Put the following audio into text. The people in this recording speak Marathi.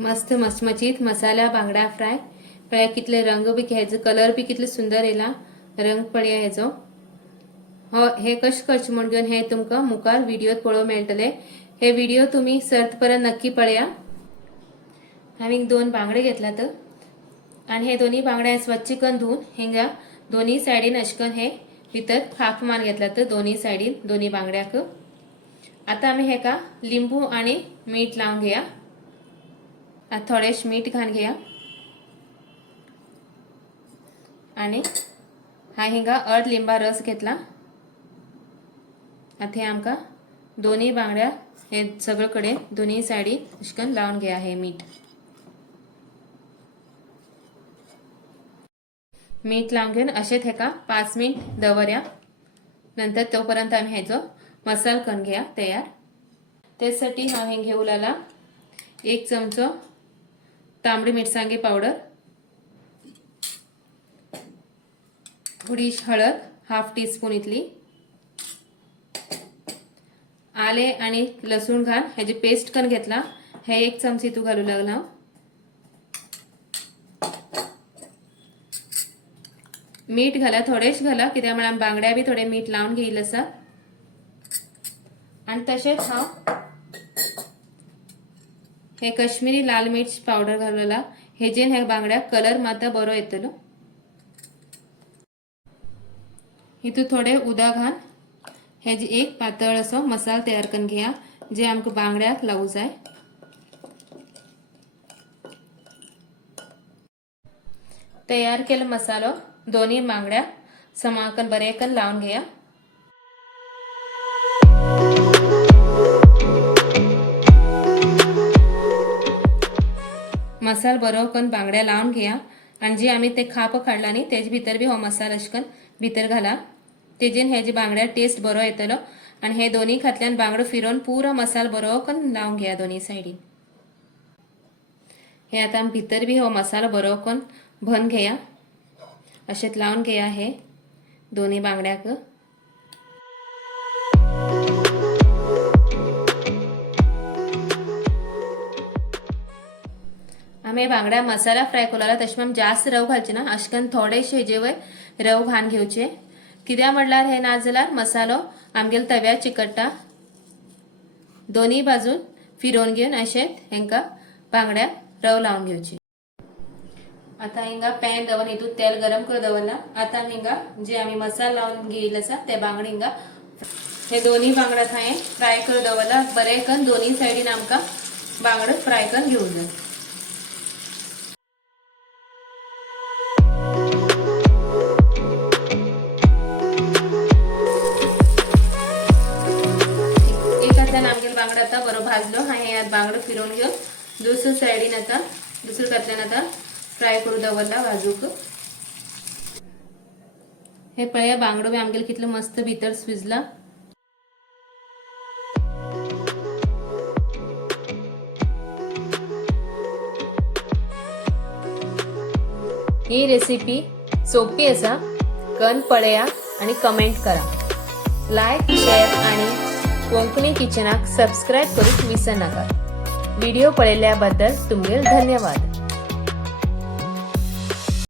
मस्त मचमचीत मसाला बांगडा फ्राय पळया कितले रंग बी घ्यायचं कलर बी कितले सुंदर येला रंग पळया हेजो हो हे कशें करचें म्हण घेवन हे तुमकां मुखार व्हिडिओत पळोवंक मेळटले। हे व्हिडिओ तुम्ही सर्त पर्यंत नक्की पळया। हांवें 2 बांगडे घेतलात आणि हे दोन्ही बांगडे स्वच्छ करून धुवून हिंगा दोन्ही साइडीन अशकन हे भितर हाफ मान घेतलात दोन्ही साइडीन दोन्ही बांगड्याक। आता आम्ही हेका लिंबू आणि मीठ लावून घेया। थोडेश मीठ घालून घेया आणि हा हिंगा अर्ध लिंबा रस घेतला। आता हे आमका दोन्ही बांगड्या हे सगळीकडे दोन्ही साइडी अशकन लावून घ्या हे मीठ लावून घेऊन अशेच हेका 5 मिनिट दवरया। नंतर तोपर्यंत आम्ही हेजो मसाला करून घ्या तयार। त्यासाठी हा हे घेऊ लाला 1 चमचो तांबडी मिरसांगे पावडर, थोडीश हळद हाफ टीस्पून इतली, आले आणि लसूण घाल हेजी पेस्ट करून घेतला हे 1 चमची तू घालू लागला। मीठ घाला थोडेश घाला कित्याक म्हळ्यार बांगड्या बी थोडे मीठ लावून घेईल आसा। आणि तसेच हा हे काश्मीरी लाल मिर्च पावडर घालला हेजेन हे बांगड्याक कलर मात्र बरो येतलो। हितू थोडे उदक घाल हेजी एक पातळ असो मसाला तयार करून घ्या जे आमका बांगड्याक लावू जाय। तयार केला मसालो दोन्ही बांगड्या समाकन बरेकन लावून घ्या। मसाला बरो करून बांगड्या लावून घ्या आणि जी आम्ही ते खाप काढला नी तेज भितर बी हो मसाला अशकन भितर घाला तेजेन हेजी बांगड्या टेस्ट बरो येतलो। आणि हे दोन्ही खातल्यान बांगडो फिरोन पूरा मसाला बरो करून लावून घ्या दोन्ही साइडीन। हे आता भितर बी हो मसाला बरो करून भन घ्या अशेत लावून घ्या हे दोन्ही बांगड्याक। आम्ही बांगड्या मसाला फ्राय केला तशें जास्त रव घालचे ना अशकन थोडेशे हेजे वयर रव घालून घेवचे कित्या म्हणल्यार हे ना जाल्यार मसालो आमगेल तव्यार चिकट्टा। दोन्ही बाजून फिरोन घेवन अशेत हेंका बांगड्या रव लावून घेवचे। आता हिंगा पॅन दवरन हितून तेल गरम कर दवरला। आता हिंगा जे आम्ही मसाला लावून घेयला आसा ते बांगडे हिंगा हे दोन्ही बांगडा हांवें फ्राय कर दवरला बरे करून दोन्ही साइडीन आमका बांगडो फ्राय करून घेवूं जाय। बांगडा आता बरो भाजलो हा हे बांगडो फिरवून घेऊन दुसऱ्या साइडीन आता दुसऱ्या कातल्यान आता फ्राय करू दवरला भाजूक। हे पळया बांगडो बी आमगेल कितलो मस्त भितर शिजला। ही रेसिपी सोपी असा कन पळया आणि कमेंट करा। लाईक शेअर आणि कोंकणी किचनाक सबस्क्राइब करूक विसर नाका। व्हिडिओ पळयल्या बद्दल तुमगेल धन्यवाद।